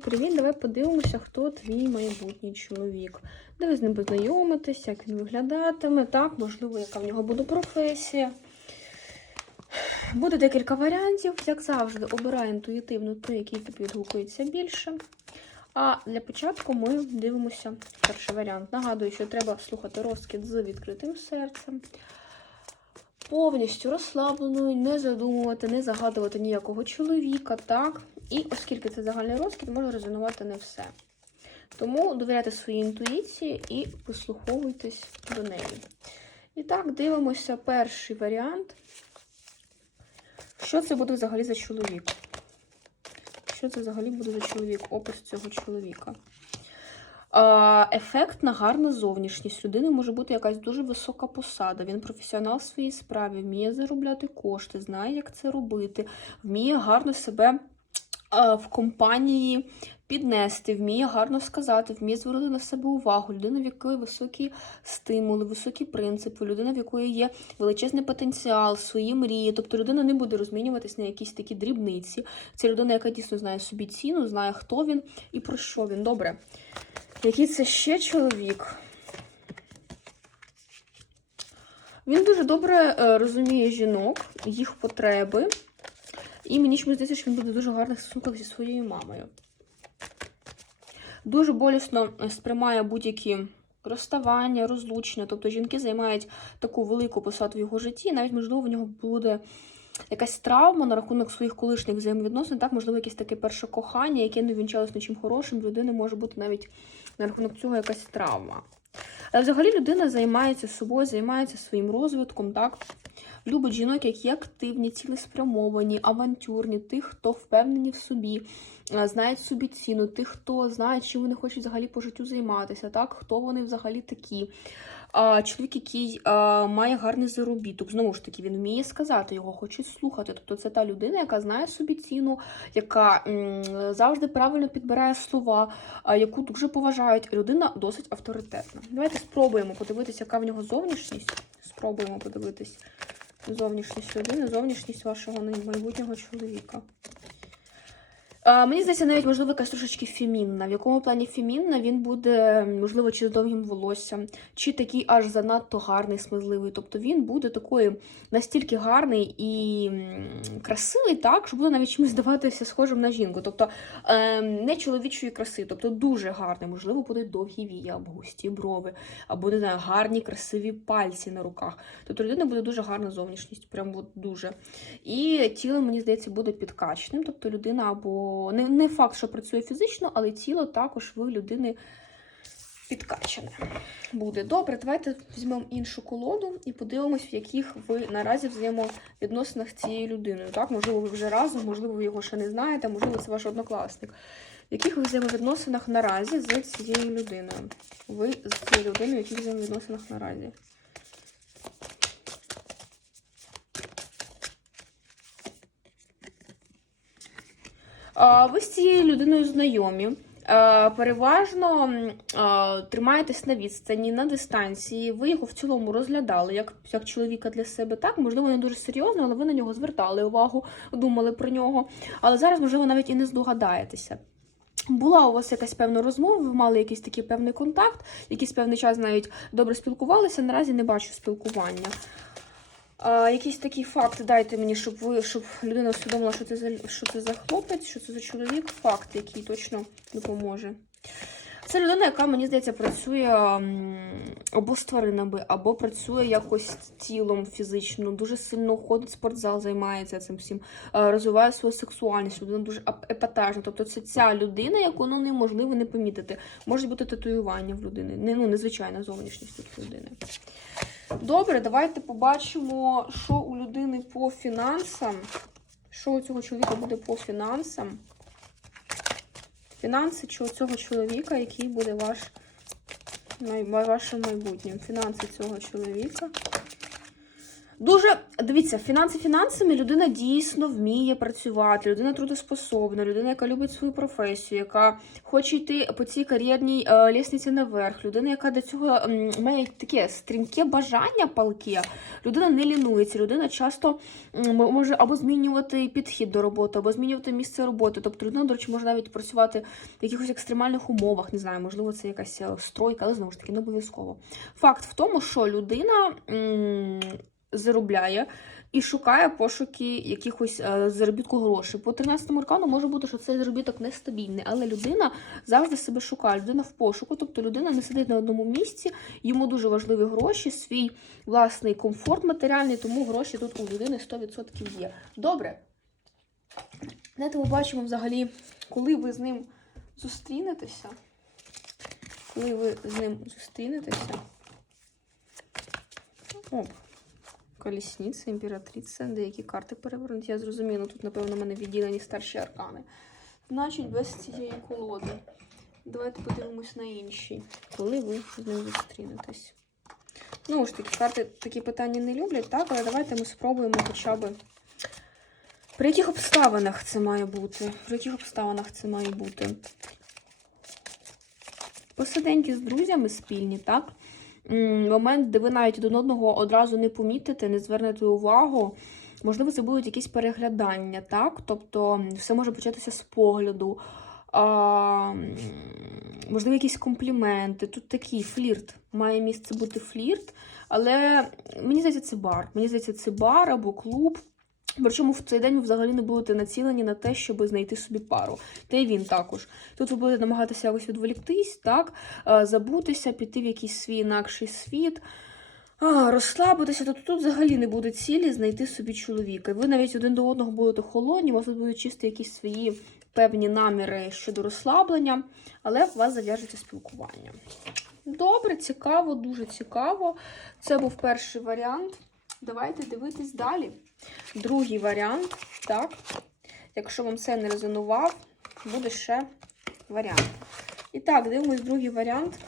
Привіт, давай подивимося, хто твій майбутній чоловік. Давай з ним познайомитись, як він виглядатиме, так, можливо, яка в нього буде професія. Буде декілька варіантів, як завжди, обирай інтуїтивно той, який тобі відгукується більше. А для початку ми дивимося перший варіант. Нагадую, що треба слухати розкид з відкритим серцем. Повністю розслабленою, не задумувати, не загадувати ніякого чоловіка, так? І оскільки це загальний розкид, може резонувати не все. Тому довіряйте своїй інтуїції і прислуховуйтесь до неї. І так, дивимося перший варіант. Що це буде взагалі за чоловік? Що це взагалі буде за чоловік? Опис цього чоловіка. А, Ефектна, гарна зовнішність. Людини може бути якась дуже висока посада. Він професіонал в своїй справі, вміє заробляти кошти, знає, як це робити, вміє гарно себе в компанії піднести, вміє гарно сказати, вміє звернути на себе увагу. Людина, в якої високі стимули, високі принципи, людина, в якої є величезний потенціал, свої мрії. Тобто людина не буде розмінюватись на якісь такі дрібниці. Це людина, яка дійсно знає собі ціну, знає, хто він і про що він. Добре. Який це ще чоловік? Він дуже добре е, розуміє жінок, їх потреби. І мені чомусь здається, що він буде в дуже гарних стосунках зі своєю мамою. Дуже болісно сприймає будь-які розставання, розлучення. Тобто жінки займають таку велику посаду в його житті, і навіть, можливо, в нього буде якась травма на рахунок своїх колишніх взаємовідносин, так, можливо, якесь таке перше кохання, яке не вінчалось нічим хорошим. В людини може бути навіть на рахунок цього якась травма. Але взагалі людина займається собою, займається своїм розвитком, так? Любить жінок, які активні, цілеспрямовані, авантюрні, тих, хто впевнені в собі, е, знають собі ціну, тих, хто знає, чим вони хочуть взагалі по життю займатися, так? хто вони взагалі такі. А, Чоловік, який а, має гарний заробіток, знову ж таки, він вміє сказати, його хочуть слухати. Тобто це та людина, яка знає собі ціну, яка м, завжди правильно підбирає слова, а, яку дуже поважають. Людина досить авторитетна. Давайте спробуємо подивитися, яка в нього зовнішність. Спробуємо подивитись зовнішність людини, зовнішність вашого майбутнього чоловіка. А, Мені здається, навіть, можливо, якась трошечки фемінна. В якому плані фемінна він буде, можливо, чи з довгим волоссям, чи такий аж занадто гарний, смизливий. Тобто він буде такий настільки гарний і красивий, так, що буде навіть чимось здаватися схожим на жінку. Тобто е, не чоловічої краси, тобто дуже гарний. Можливо, будуть довгі вії, або густі брови, або не знаю, гарні, красиві пальці на руках. Тобто людина буде дуже гарна зовнішність, прям от дуже. І тіло, мені здається, буде підкачним. Тобто людина або не, не факт, що працює фізично, але тіло також в людини підкачане буде. Добре, давайте візьмемо іншу колоду і подивимось, в яких ви наразі взаємовідносинах з цією людиною. Так, можливо, ви вже разом, можливо, ви його ще не знаєте, можливо, це ваш однокласник. В яких ви взаємовідносинах наразі з цією людиною? Ви з цією людиною, в яких взаємовідносинах наразі? Ви з цією людиною знайомі. Переважно тримаєтесь на відстані, на дистанції. Ви його в цілому розглядали як, як чоловіка для себе. Так, можливо, не дуже серйозно, але ви на нього звертали увагу, думали про нього. Але зараз, можливо, навіть і не здогадаєтеся. Була у вас якась певна розмова, ви мали якийсь такий певний контакт, якийсь певний час навіть добре спілкувалися. Наразі не бачу спілкування. А, якийсь такий факт дайте мені, щоб ви, щоб людина усвідомила, що це за що це за хлопець, що це за чоловік. Факт, який точно допоможе. Це людина, яка, мені здається, працює або з тваринами, або працює якось тілом фізично, дуже сильно ходить в спортзал, займається цим всім, е, розвиває свою сексуальність, людина дуже епатажна. Тобто це ця людина, яку ну, неможливо не помітити. Може бути татуювання в людини, ну, незвичайна зовнішність тут людини. Добре, давайте побачимо, що у людини по фінансам. Що у цього чоловіка буде по фінансам. Фінанси чи у цього чоловіка, який буде ваш, вашим майбутнім. Фінанси цього чоловіка. Дуже дивіться, фінанси фінансами людина дійсно вміє працювати. Людина трудоспособна, людина, яка любить свою професію, яка хоче йти по цій кар'єрній е, лісниці наверх. Людина, яка до цього має таке стрімке бажання палке. Людина не лінується. Людина часто може або змінювати підхід до роботи, або змінювати місце роботи. Тобто людина, до речі, може навіть працювати в якихось екстремальних умовах. Не знаю, можливо, це якась е, стройка, але знову ж таки не обов'язково. Факт в тому, що людина. Заробляє і шукає пошуки якихось е, заробітку грошей. По 13 аркану може бути, що цей заробіток нестабільний, але людина завжди себе шукає. Людина в пошуку, тобто людина не сидить на одному місці, йому дуже важливі гроші, свій власний комфорт матеріальний, тому гроші тут у людини 100% є. Добре. Знаєте, ми бачимо взагалі, коли ви з ним зустрінетеся. Коли ви з ним зустрінетеся. Оп. Колісниця, імператриця, деякі карти перевернуті. Я зрозуміла, ну, тут, напевно, в мене відділені старші аркани. Значить, без цієї колоди. Давайте подивимось на інші, коли ви з ним зустрінетесь. Ну ж таки, карти такі питання не люблять, так, але давайте ми спробуємо хоча б. При яких обставинах це має бути? При яких обставинах це має бути? Посиденьки з друзями спільні, так? Момент, де ви навіть один одного одразу не помітите, не звернете увагу. Можливо, це будуть якісь переглядання, так? Тобто все може початися з погляду. А, можливо, якісь компліменти. Тут такий флірт. Має місце бути флірт, але мені здається, це бар. Мені здається, це бар або клуб. Причому в цей день ви взагалі не будете націлені на те, щоб знайти собі пару. Та й він також. Тут ви будете намагатися якось відволіктись, так, е, забутися, піти в якийсь свій інакший світ, розслабитися. Тобто тут взагалі не буде цілі знайти собі чоловіка. Ви навіть один до одного будете холодні, у вас тут будуть чисто якісь свої певні наміри щодо розслаблення, але у вас зав'яжеться спілкування. Добре, цікаво, дуже цікаво. Це був перший варіант. Давайте дивитись далі. Другий варіант, так. Якщо вам це не резонував, буде ще варіант. І так, дивимось другий варіант.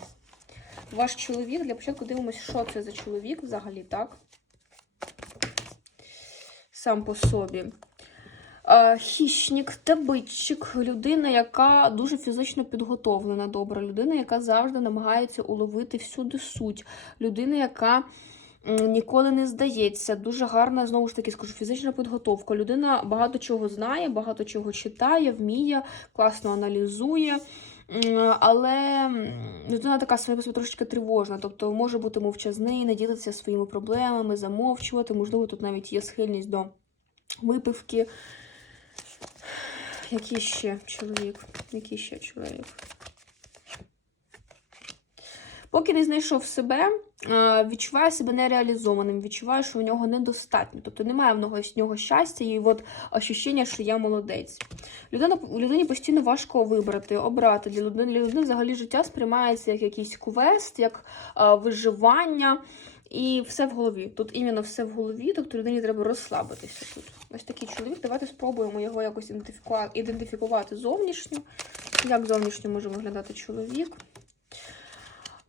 Ваш чоловік. Для початку дивимось, що це за чоловік взагалі, так? Сам по собі. Е, Хищник, табитчик, людина, яка дуже фізично підготовлена, добра, людина, яка завжди намагається уловити всюди суть. Людина, яка ніколи не здається. Дуже гарна, знову ж таки, скажу, фізична підготовка. Людина багато чого знає, багато чого читає, вміє, класно аналізує. Але людина така своя трошечки тривожна, тобто може бути мовчазний, не ділитися своїми проблемами, замовчувати. Можливо, тут навіть є схильність до випивки. Який ще чоловік? Який ще чоловік? Поки не знайшов себе, е, відчуває себе нереалізованим, відчуває, що в нього недостатньо. Тобто немає в нього, в нього щастя і от ощущення, що я молодець. Людина, людині постійно важко вибрати, обрати. Для людини, для людини взагалі життя сприймається як якийсь квест, як е, виживання. І все в голові. Тут іменно все в голові, тобто людині треба розслабитися тут. Ось такий чоловік. Давайте спробуємо його якось ідентифікувати зовнішньо. Як зовнішньо може виглядати чоловік?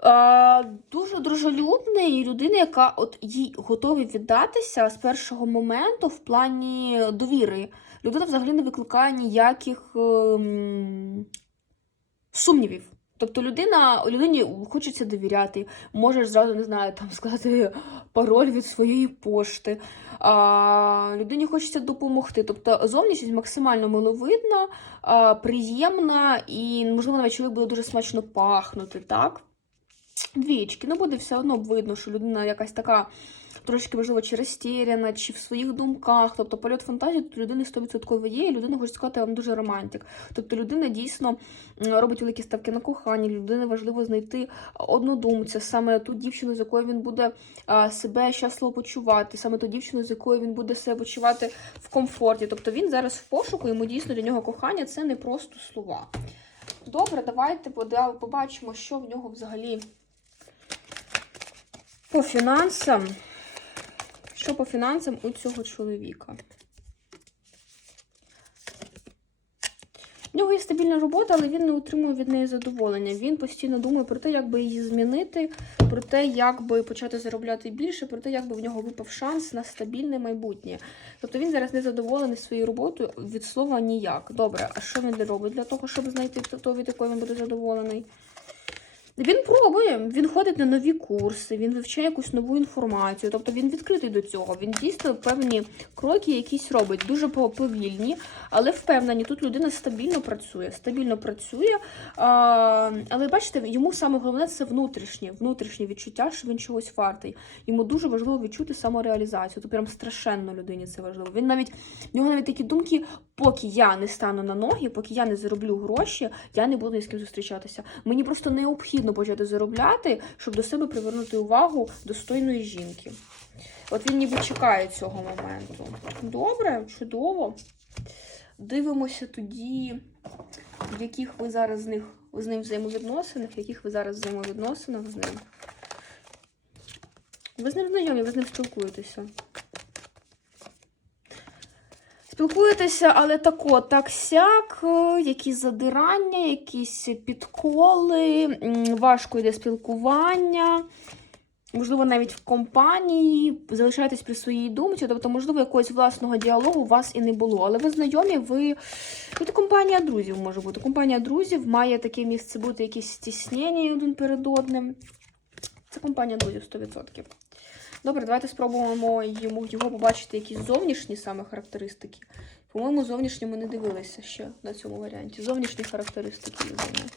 Е, дуже дружелюбний людина, яка от їй готові віддатися з першого моменту в плані довіри. Людина взагалі не викликає ніяких ем, сумнівів. Тобто людина, людині хочеться довіряти, можеш зразу, не знаю, там сказати пароль від своєї пошти. А, людині хочеться допомогти. Тобто зовнішність максимально миловидна, а, приємна і, можливо, навіть чоловік буде дуже смачно пахнути, так? Двічки, ну буде все одно видно, що людина якась така трошки, можливо, чи розтіряна, чи в своїх думках. Тобто польот фантазії тут людини 100% є, і людина, хоче сказати, вам дуже романтик. Тобто людина дійсно робить великі ставки на кохання, людині важливо знайти однодумця, саме ту дівчину, з якою він буде себе щасливо почувати, саме ту дівчину, з якою він буде себе почувати в комфорті. Тобто він зараз в пошуку, йому дійсно для нього кохання це не просто слова. Добре, давайте побачимо, що в нього взагалі по фінансам. Що по фінансам у цього чоловіка? В нього є стабільна робота, але він не отримує від неї задоволення. Він постійно думає про те, як би її змінити, про те, як би почати заробляти більше, про те, як би в нього випав шанс на стабільне майбутнє. Тобто він зараз не задоволений своєю роботою від слова ніяк. Добре, а що він робить для того, щоб знайти ту, від якої він буде задоволений? Він пробує, він ходить на нові курси, він вивчає якусь нову інформацію, тобто він відкритий до цього. Він дійсно певні кроки якісь робить, дуже по- повільні, але впевнені, тут людина стабільно працює, стабільно працює. Але бачите, йому саме головне це внутрішнє, внутрішнє відчуття, що він чогось вартий. Йому дуже важливо відчути самореалізацію. То прям страшенно людині це важливо. Він навіть в нього навіть такі думки, поки я не стану на ноги, поки я не зароблю гроші, я не буду ні з ким зустрічатися. Мені просто необхідно почати заробляти, щоб до себе привернути увагу достойної жінки. От він ніби чекає цього моменту. Добре, чудово. Дивимося тоді, в яких ви зараз з них з ним взаємовідносинах, в яких ви зараз взаємовідносинах з ним. Ви з ним знайомі, ви з ним спілкуєтеся. Спілкуєтеся, але тако, так сяк, е, якісь задирання, якісь підколи, важко йде спілкування. Можливо, навіть в компанії залишаєтесь при своїй думці, тобто, можливо, якогось власного діалогу у вас і не було. Але ви знайомі, ви. Тут компанія друзів може бути. Компанія друзів має таке місце бути якісь стіснення один перед одним. Це компанія друзів 100%. Добре, давайте спробуємо йому його побачити якісь зовнішні саме характеристики. По-моєму, зовнішні ми не дивилися ще на цьому варіанті. Зовнішні характеристики людини.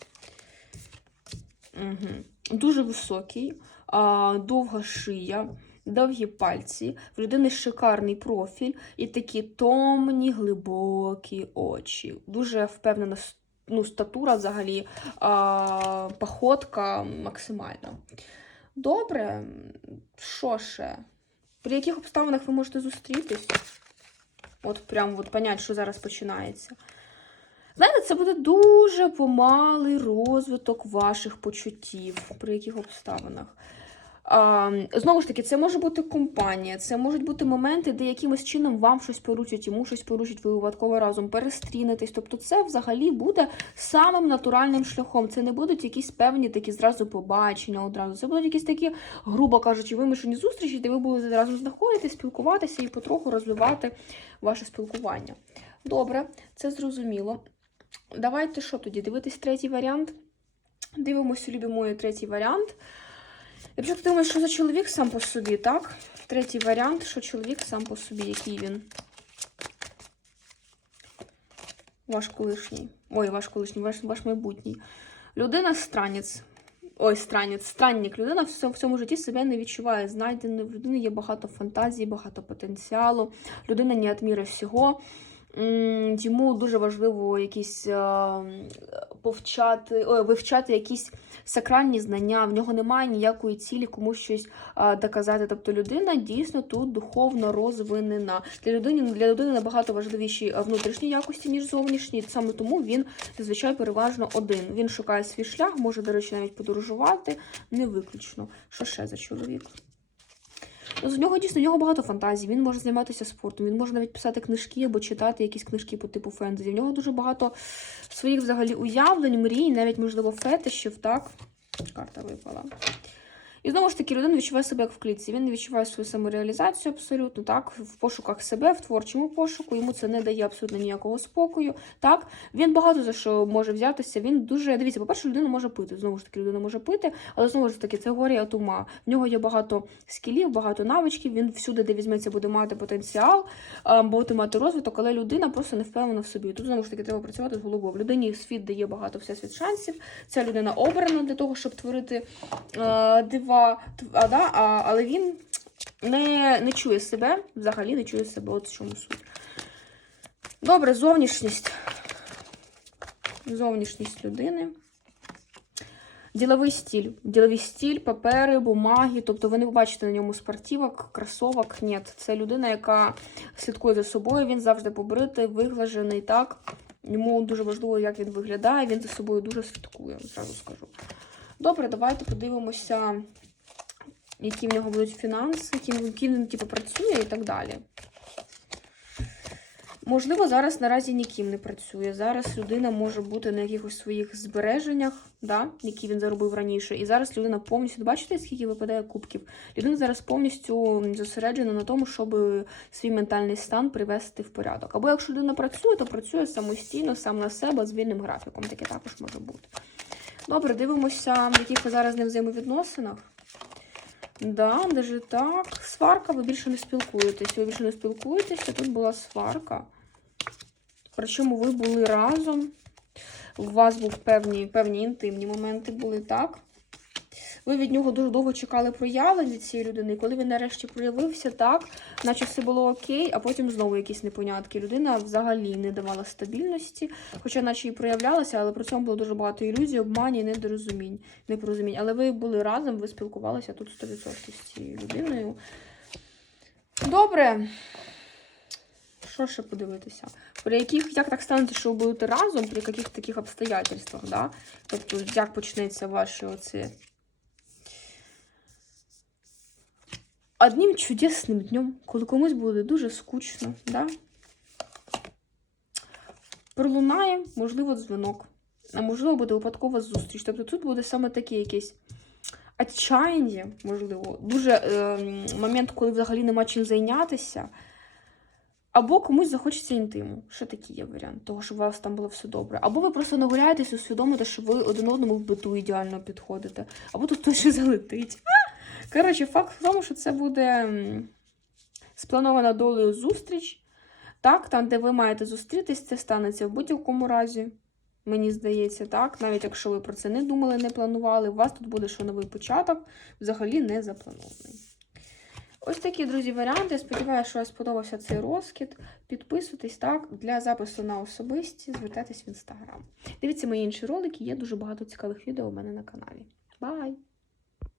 Угу. Дуже високий, а, довга шия, довгі пальці, в людини шикарний профіль і такі томні, глибокі очі. Дуже впевнена ну, статура взагалі, а, походка максимальна. Добре, що ще? При яких обставинах ви можете зустрітись? От прям от понять, що зараз починається. Знаєте, це буде дуже помалий розвиток ваших почуттів, при яких обставинах. Знову ж таки, це може бути компанія, це можуть бути моменти, де якимось чином вам щось поручать, йому щось поручать, ви випадково разом перестрінетесь. Тобто, це взагалі буде самим натуральним шляхом. Це не будуть якісь певні такі зразу побачення одразу. Це будуть якісь такі, грубо кажучи, вимушені зустрічі, де ви будете разом знаходитись, спілкуватися і потроху розвивати ваше спілкування. Добре, це зрозуміло. Давайте що тоді? Дивитись третій варіант. Дивимося, любі мої, третій варіант. Якщо ти думаєш, що за чоловік сам по собі, так? Третій варіант, що чоловік сам по собі, який він. Ваш колишній. Ой, ваш колишній, ваш, ваш майбутній. Людина странець. Ой, странець, странник. Людина в цьому- житті себе не відчуває знайденою. В людини є багато фантазій, багато потенціалу. Людина не від міра всього. Йому дуже важливо якісь е, повчати, ой, вивчати якісь сакральні знання. В нього немає ніякої цілі комусь щось е, доказати. Тобто людина дійсно тут духовно розвинена. Для людини для людини набагато важливіші е, внутрішні якості, ніж зовнішні. Саме тому він зазвичай переважно один. Він шукає свій шлях, може, до речі, навіть подорожувати. Не виключно. Що ще за чоловік? Ну, з нього дійсно в нього багато фантазій. Він може займатися спортом, він може навіть писати книжки або читати якісь книжки по типу фентезі. В нього дуже багато своїх взагалі уявлень, мрій, навіть, можливо, фетишів, так? Карта випала. І знову ж таки, людина відчуває себе як в клітці. Він не відчуває свою самореалізацію абсолютно, так, в пошуках себе, в творчому пошуку. Йому це не дає абсолютно ніякого спокою. Так, він багато за що може взятися. Він дуже дивіться, по-перше, людина може пити. Знову ж таки, людина може пити, але знову ж таки, це горі от. В нього є багато скілів, багато навичків. Він всюди, де візьметься, буде мати потенціал, а, буде мати розвиток, але людина просто не впевнена в собі. Тут знову ж таки треба працювати з головою. В людині світ дає багато всесвіт шансів. Ця людина обрана для того, щоб творити е, дива, тв- а, да, а, але він не, не чує себе, взагалі не чує себе. От в чому суть. Добре, зовнішність. Зовнішність людини. Діловий стиль. Діловий стиль, папери, бумаги. Тобто ви не побачите на ньому спортивок, кросовок. Ні, це людина, яка слідкує за собою. Він завжди побритий, виглажений. Так йому дуже важливо, як він виглядає. Він за собою дуже слідкує, зразу скажу. Добре, давайте подивимося, які в нього будуть фінанси, ким, ким він типу, працює і так далі. Можливо, зараз наразі ніким не працює. Зараз людина може бути на якихось своїх збереженнях, да, які він заробив раніше. І зараз людина повністю бачите, скільки випадає кубків. Людина зараз повністю зосереджена на тому, щоб свій ментальний стан привести в порядок. Або якщо людина працює, то працює самостійно, сам на себе з вільним графіком. Таке також може бути. Добре, дивимося, в яких ви зараз не взаємовідносинах. Да, даже так. Сварка, ви більше не спілкуєтесь. Ви більше не спілкуєтеся. Тут була сварка. Причому ви були разом. У вас був певні, певні інтимні моменти були, так? Ви від нього дуже довго чекали проявлень від цієї людини. І коли він нарешті проявився, так, наче все було окей, а потім знову якісь непонятки. Людина взагалі не давала стабільності, хоча наче і проявлялася, але при цьому було дуже багато ілюзій, обманів, недорозумінь, непорозумінь. Але ви були разом, ви спілкувалися тут 100% з цією людиною. Добре. Що ще подивитися? При яких, як так станеться, що ви будете разом, при яких таких обстоятельствах, да? Тобто, як почнеться ваше оце одним чудесним днем, коли комусь буде дуже скучно, да? пролунає, можливо, дзвінок, а можливо, буде випадкова зустріч. Тобто тут буде саме таке якесь отчаяння, можливо, дуже е, момент, коли взагалі нема чим зайнятися. Або комусь захочеться інтиму. Ще такий є варіант, того, що у вас там було все добре. Або ви просто нагуляєтесь усвідомите, що ви один одному в биту ідеально підходите. Або тут хтось ще залетить. Коротше, факт в тому, що це буде спланована долею зустріч. Так, там, де ви маєте зустрітись, це станеться в будь-якому разі. Мені здається, так. Навіть якщо ви про це не думали, не планували, у вас тут буде що новий початок, взагалі не запланований. Ось такі, друзі, варіанти. Сподіваюся, що вам сподобався цей розкид. Підписуйтесь так для запису на особисті, звертайтесь в інстаграм. Дивіться мої інші ролики, є дуже багато цікавих відео у мене на каналі. Бай!